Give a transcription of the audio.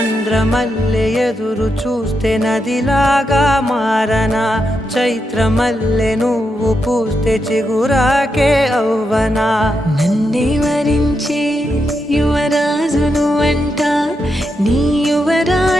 చంద్రమల్లె ఎదురు చూస్తే నదిలాగా మారనా చైత్రమల్లె నువ్వు పూస్తే చిగురాకే అవ్వనా